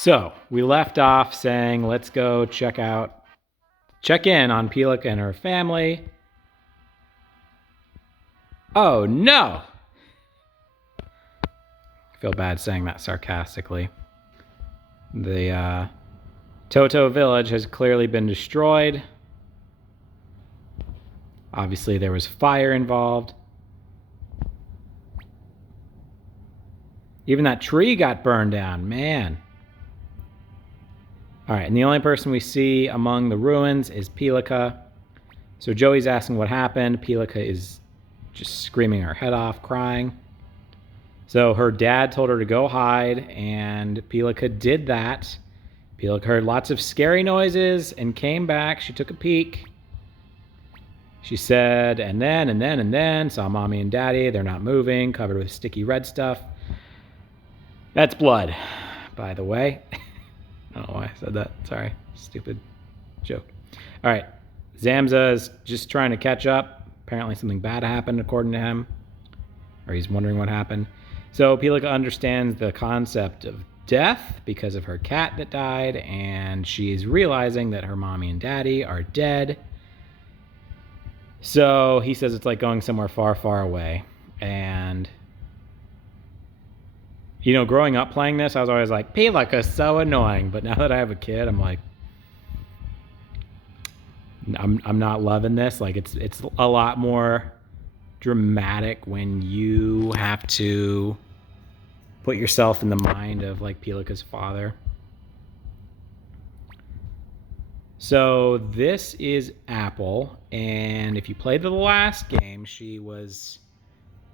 So we left off saying, let's go check in on Pilika and her family. Oh no! I feel bad saying that sarcastically. The Toto village has clearly been destroyed. Obviously there was fire involved. Even that tree got burned down, man. All right, and the only person we see among the ruins is Pilika. So Joey's asking what happened. Pilika is just screaming her head off, crying. So her dad told her to go hide, and Pilika did that. Pilika heard lots of scary noises and came back. She took a peek. She said, and then, saw mommy and daddy. They're not moving, covered with sticky red stuff. That's blood, by the way. I don't know why I said that. Sorry. Stupid joke. All right. Zamza is just trying to catch up. Apparently something bad happened, according to him. Or he's wondering what happened. So Pilika understands the concept of death because of her cat that died, and she's realizing that her mommy and daddy are dead. So he says it's like going somewhere far, far away. And you know, growing up playing this, I was always like, Pilika's so annoying. But now that I have a kid, I'm like, I'm not loving this. Like, it's a lot more dramatic when you have to put yourself in the mind of like Pilika's father. So this is Apple, and if you played the last game, she was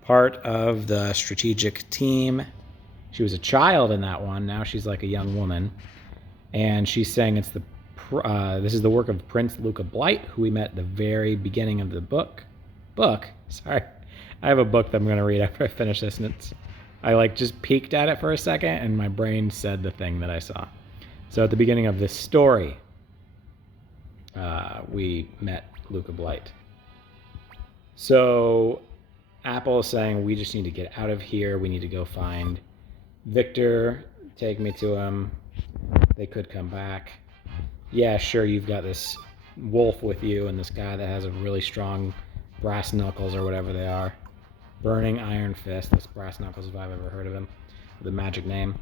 part of the strategic team. She was a child in that one. Now she's like a young woman. And she's saying it's this is the work of Prince Luca Blight, who we met at the very beginning of the book. Sorry. I have a book that I'm going to read after I finish this. And I like just peeked at it for a second and my brain said the thing that I saw. So at the beginning of this story, we met Luca Blight. So Apple is saying we just need to get out of here. We need to go find Victor, take me to him. They could come back. Yeah, sure, you've got this wolf with you and this guy that has a really strong brass knuckles or whatever they are. Burning Iron Fist. That's brass knuckles if I've ever heard of him. The magic name.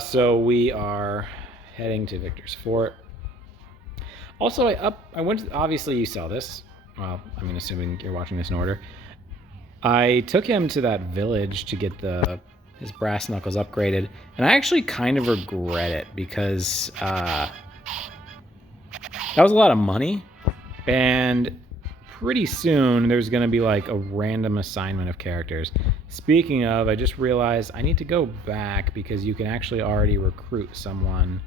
So we are heading to Victor's fort. Also, I went to, obviously you saw this. Well, I mean, assuming you're watching this in order. I took him to that village to get his brass knuckles upgraded, and I actually kind of regret it because that was a lot of money, and pretty soon there's going to be like a random assignment of characters. Speaking of, I just realized I need to go back because you can actually already recruit someone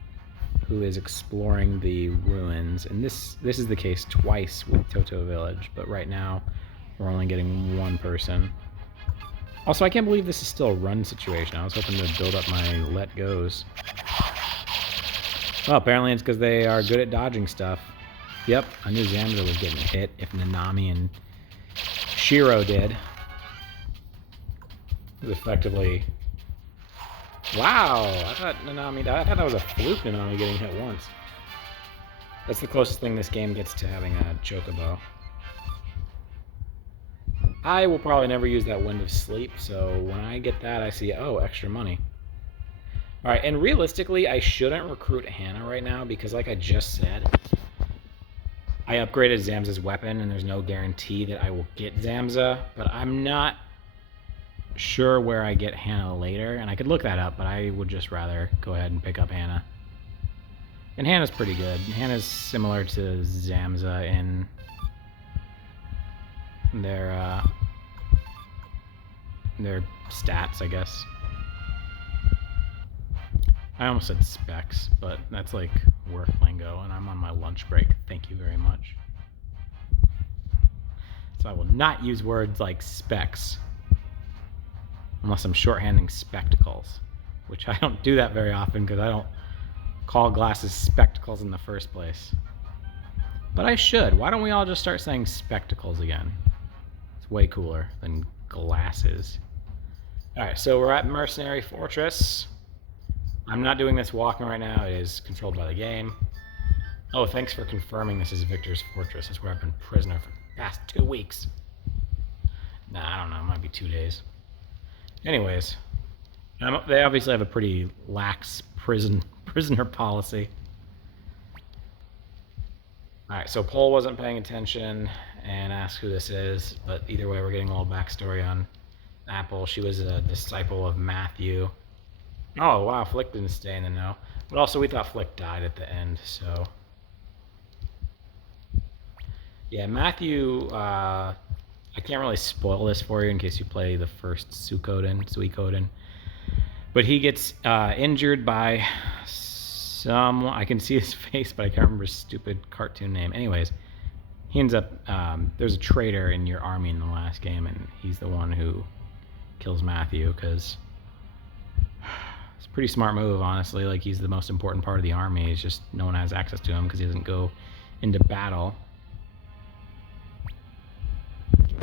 who is exploring the ruins, and this is the case twice with Toto Village, but right now we're only getting one person. Also, I can't believe this is still a run situation. I was hoping to build up my let goes. Well, apparently it's because they are good at dodging stuff. Yep, I knew Zamza was getting hit if Nanami and Shiro did. It was effectively... Wow! I thought that was a fluke, Nanami getting hit once. That's the closest thing this game gets to having a chocobo. I will probably never use that Wind of Sleep, so when I get that, I see, oh, extra money. Alright, and realistically, I shouldn't recruit Hannah right now, because like I just said, I upgraded Zamza's weapon, and there's no guarantee that I will get Zamza, but I'm not sure where I get Hannah later, and I could look that up, but I would just rather go ahead and pick up Hannah. And Hannah's pretty good. Hannah's similar to Zamza in their stats, I guess. I almost said specs, but that's like work lingo, and I'm on my lunch break. Thank you very much. So I will not use words like specs unless I'm shorthanding spectacles, which I don't do that very often because I don't call glasses spectacles in the first place. But I should. Why don't we all just start saying spectacles again? It's way cooler than glasses. Alright, so we're at Mercenary Fortress. I'm not doing this walking right now. It is controlled by the game. Oh, thanks for confirming this is Victor's Fortress. That's where I've been prisoner for the past 2 weeks. Nah, I don't know. It might be 2 days. Anyways, they obviously have a pretty lax prisoner policy. Alright, so Paul wasn't paying attention and asked who this is, but either way, we're getting a little backstory on Apple. She was a disciple of Matthew. Oh, wow, Flick didn't stay in the know. But also, we thought Flick died at the end, so... Yeah, Matthew, I can't really spoil this for you in case you play the first Suikoden. But he gets injured by someone. I can see his face, but I can't remember his stupid cartoon name. Anyways, he ends up, there's a traitor in your army in the last game, and he's the one who kills Matthew, because it's a pretty smart move, honestly. Like, he's the most important part of the army. It's just no one has access to him because he doesn't go into battle.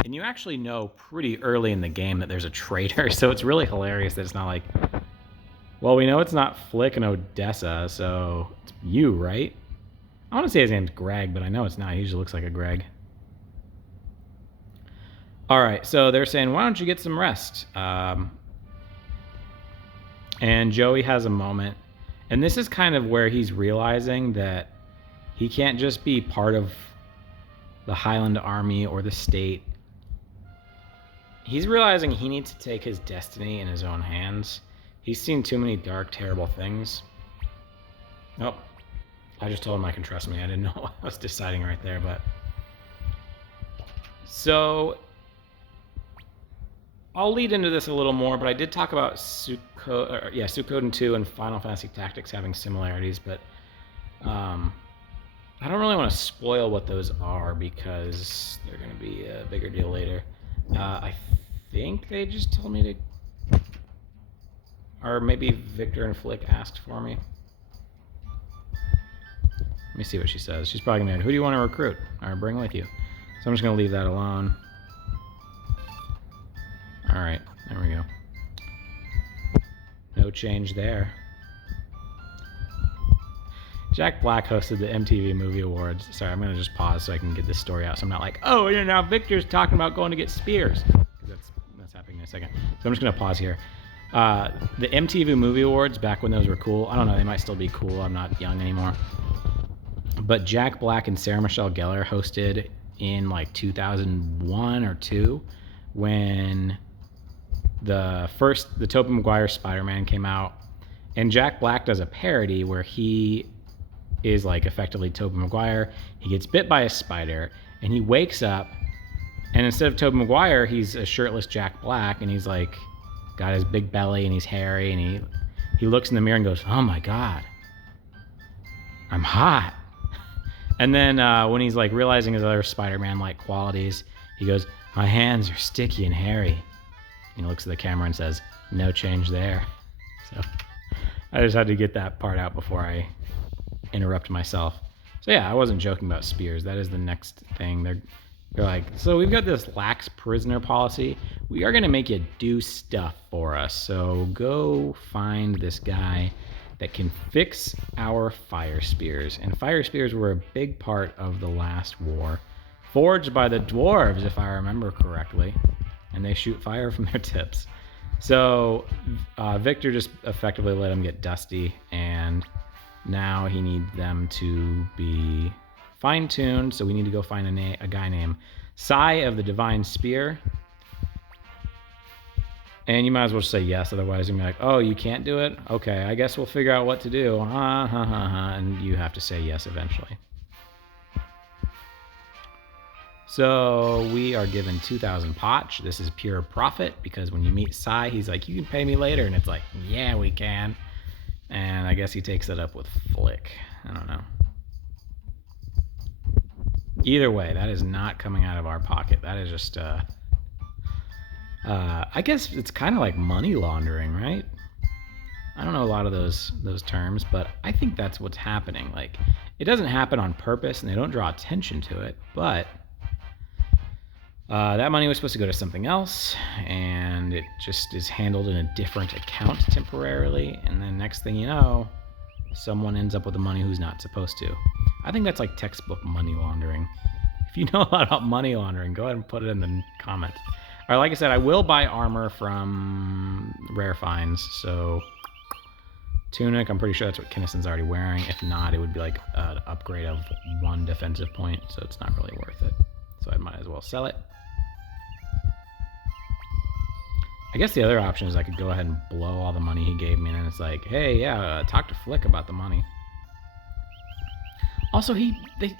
And you actually know pretty early in the game that there's a traitor, so it's really hilarious that it's not like, well, we know it's not Flick and Odessa, so it's you, right? I want to say his name's Greg, but I know it's not. He usually looks like a Greg. All right, so they're saying, why don't you get some rest? And Joey has a moment, and this is kind of where he's realizing that he can't just be part of the Highland Army or the state. He's realizing he needs to take his destiny in his own hands. He's seen too many dark, terrible things. Oh, I just told him I can trust me. I didn't know what I was deciding right there, but... So, I'll lead into this a little more, but I did talk about Suikoden 2 and Final Fantasy Tactics having similarities, but I don't really want to spoil what those are because they're going to be a bigger deal later. I think they just told me to... Or maybe Victor and Flick asked for me. Let me see what she says. She's probably going to be like, who do you want to recruit or bring with you? So I'm just going to leave that alone. Alright, there we go. No change there. Jack Black hosted the MTV Movie Awards. Sorry, I'm going to just pause so I can get this story out. So I'm not like, oh, yeah, now Victor's talking about going to get spears. That's happening in a second. So I'm just going to pause here. The MTV Movie Awards, back when those were cool. I don't know, they might still be cool. I'm not young anymore. But Jack Black and Sarah Michelle Gellar hosted in like 2001 or 2 when the Tobey Maguire Spider-Man came out. And Jack Black does a parody where he is like effectively Tobey Maguire. He gets bit by a spider and he wakes up, and instead of Tobey Maguire, he's a shirtless Jack Black, and he's like got his big belly and he's hairy, and he looks in the mirror and goes, oh my god, I'm hot. And then when he's like realizing his other Spider-Man like qualities, he goes, my hands are sticky and hairy. And he looks at the camera and says, no change there. So I just had to get that part out before I interrupt myself. So yeah, I wasn't joking about spears. That is the next thing. They're like, so we've got this lax prisoner policy. We are going to make you do stuff for us. So go find this guy that can fix our fire spears. And fire spears were a big part of the last war. Forged by the dwarves, if I remember correctly. And they shoot fire from their tips. So Victor just effectively let him get dusty, and now he needs them to be fine-tuned. So we need to go find a guy named Tsai of the Divine Spear. And you might as well just say yes, otherwise you're going to be like, oh, you can't do it? Okay, I guess we'll figure out what to do. And you have to say yes eventually. So we are given 2,000 potch. This is pure profit, because when you meet Tsai, he's like, you can pay me later. And it's like, yeah, we can. And I guess he takes it up with Flick. I don't know. Either way, that is not coming out of our pocket. That is just, I guess it's kind of like money laundering, right? I don't know a lot of those terms, but I think that's what's happening. Like, it doesn't happen on purpose, and they don't draw attention to it, but That money was supposed to go to something else, and it just is handled in a different account temporarily, and then next thing you know, someone ends up with the money who's not supposed to. I think that's like textbook money laundering. If you know a lot about money laundering, go ahead and put it in the comments. All right, like I said, I will buy armor from Rare Finds, so tunic, I'm pretty sure that's what Kinnison's already wearing. If not, it would be like an upgrade of 1 defensive point, so it's not really worth it. So I might as well sell it. I guess the other option is I could go ahead and blow all the money he gave me, and then it's like, hey, yeah, talk to Flick about the money. Also,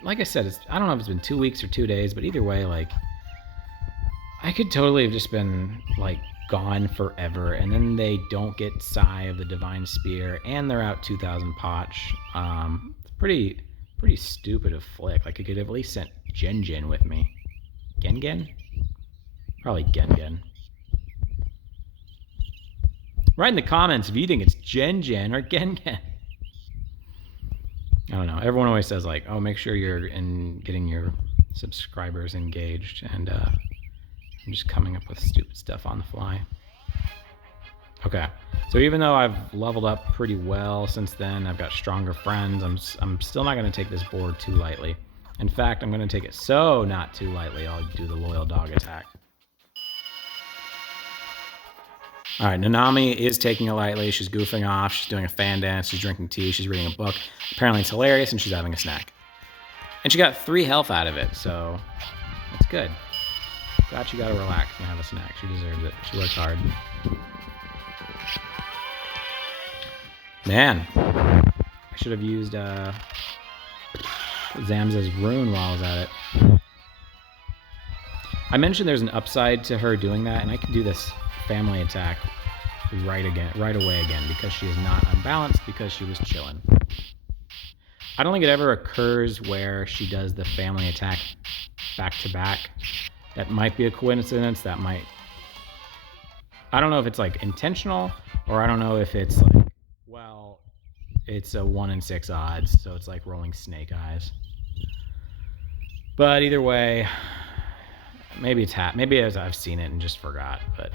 like I said, I don't know if it's been 2 weeks or 2 days, but either way, like, I could totally have just been, like, gone forever, and then they don't get Tsai of the Divine Spear, and they're out 2,000 potch. It's pretty stupid of Flick. Like, I could have at least sent Gen with me. Gen? Probably Gen. Write in the comments if you think it's Gen or Gen. I don't know. Everyone always says, like, oh, make sure you're getting your subscribers engaged, and I'm just coming up with stupid stuff on the fly. Okay, so even though I've leveled up pretty well since then, I've got stronger friends, I'm still not going to take this board too lightly. In fact, I'm going to take it so not too lightly, I'll do the Loyal Dog attack. All right, Nanami is taking it lightly. She's goofing off. She's doing a fan dance. She's drinking tea. She's reading a book. Apparently it's hilarious, and she's having a snack. And she got 3 health out of it, so that's good. Glad she got to relax and have a snack. She deserves it. She worked hard. Man, I should have used Zamza's rune while I was at it. I mentioned there's an upside to her doing that, and I can do this family attack right away again because she is not unbalanced because she was chilling. I don't think it ever occurs where she does the family attack back to back. That might be a coincidence. That might... I don't know if it's like intentional, or I don't know if it's like, well, it's a 1 in 6 odds, so it's like rolling snake eyes. But either way, maybe it's maybe I've seen it and just forgot, but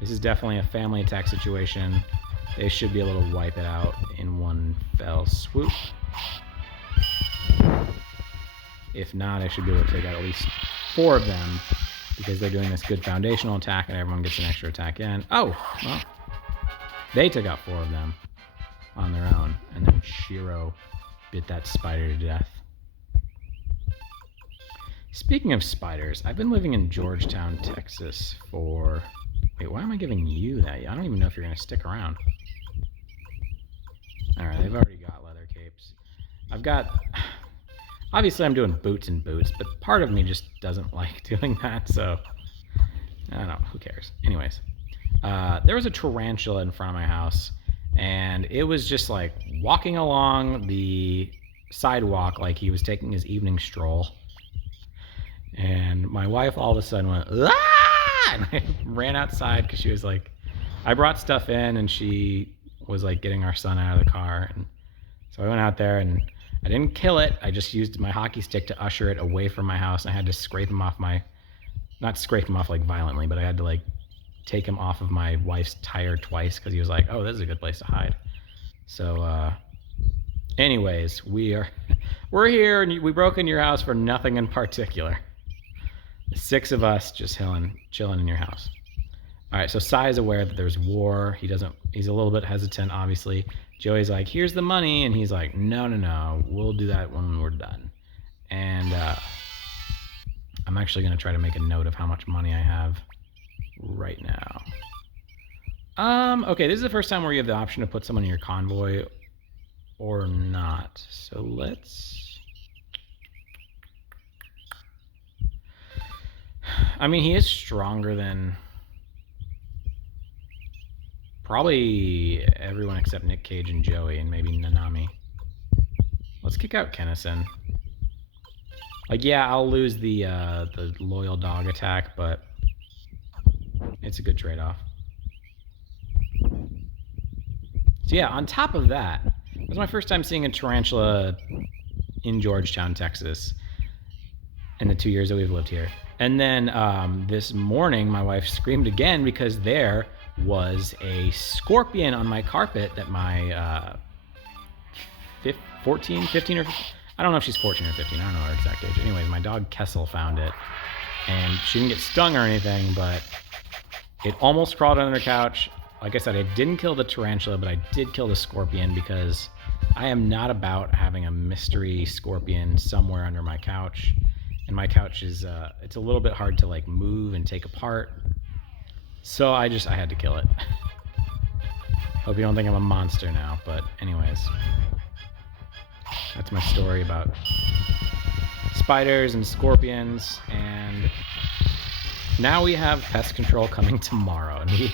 this is definitely a family attack situation. They should be able to wipe it out in one fell swoop. If not, I should be able to take out at least 4 of them because they're doing this good foundational attack and everyone gets an extra attack in. Oh, well, they took out 4 of them on their own, and then Shiro bit that spider to death. Speaking of spiders, I've been living in Georgetown, Texas for... Wait, why am I giving you that? I don't even know if you're going to stick around. Alright, they've already got leather capes. I've got... Obviously, I'm doing boots and boots, but part of me just doesn't like doing that, so... I don't know, who cares? Anyways. There was a tarantula in front of my house, and it was just like walking along the sidewalk like he was taking his evening stroll. And my wife all of a sudden went, "Ah!" And I ran outside because she was like, I brought stuff in and she was like getting our son out of the car. And so I went out there and I didn't kill it. I just used my hockey stick to usher it away from my house. And I had to scrape him off not scrape him off like violently, but I had to like take him off of my wife's tire twice because he was like, oh, this is a good place to hide. So, anyways, we're here and we broke in your house for nothing in particular. 6 of us just chilling in your house. All right, so Tsai is aware that there's war. He's a little bit hesitant, obviously. Joey's like, here's the money, and he's like, no, we'll do that when we're done. And I'm actually going to try to make a note of how much money I have right now. Okay, this is the first time where you have the option to put someone in your convoy or not. So let's... I mean, he is stronger than probably everyone except Nick Cage and Joey and maybe Nanami. Let's kick out Kennison. Like, yeah, I'll lose the Loyal Dog attack, but it's a good trade-off. So yeah, on top of that, it was my first time seeing a tarantula in Georgetown, Texas. in the 2 years that we've lived here. And then this morning, my wife screamed again because there was a scorpion on my carpet that my 15 or... I don't know if she's 14 or 15. I don't know her exact age. Anyways, my dog Kessel found it. And she didn't get stung or anything, but it almost crawled under the couch. Like I said, I didn't kill the tarantula, but I did kill the scorpion because I am not about having a mystery scorpion somewhere under my couch. And my couch is, it's a little bit hard to like move and take apart. So I had to kill it. Hope you don't think I'm a monster now, but anyways. That's my story about spiders and scorpions, and now we have pest control coming tomorrow. And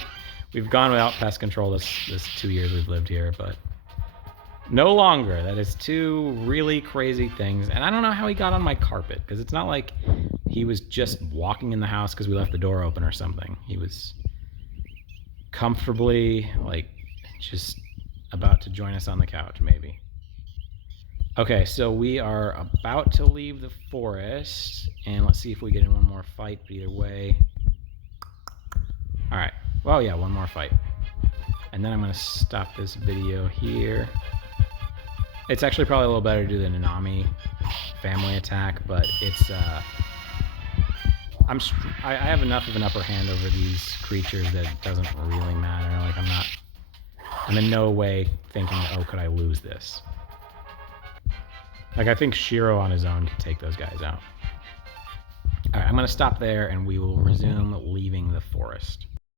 we've gone without pest control this 2 years we've lived here, but no longer. That is two really crazy things. And I don't know how he got on my carpet, because it's not like he was just walking in the house because we left the door open or something. He was comfortably, like, just about to join us on the couch, maybe. Okay, so we are about to leave the forest, and let's see if we get in one more fight, but either way. All right, well, yeah, one more fight. And then I'm gonna stop this video here. It's actually probably a little better to do the Nanami family attack, but it's, I have enough of an upper hand over these creatures that it doesn't really matter. Like, I'm in no way thinking, oh, could I lose this? Like, I think Shiro on his own could take those guys out. All right, I'm going to stop there, and we will resume leaving the forest.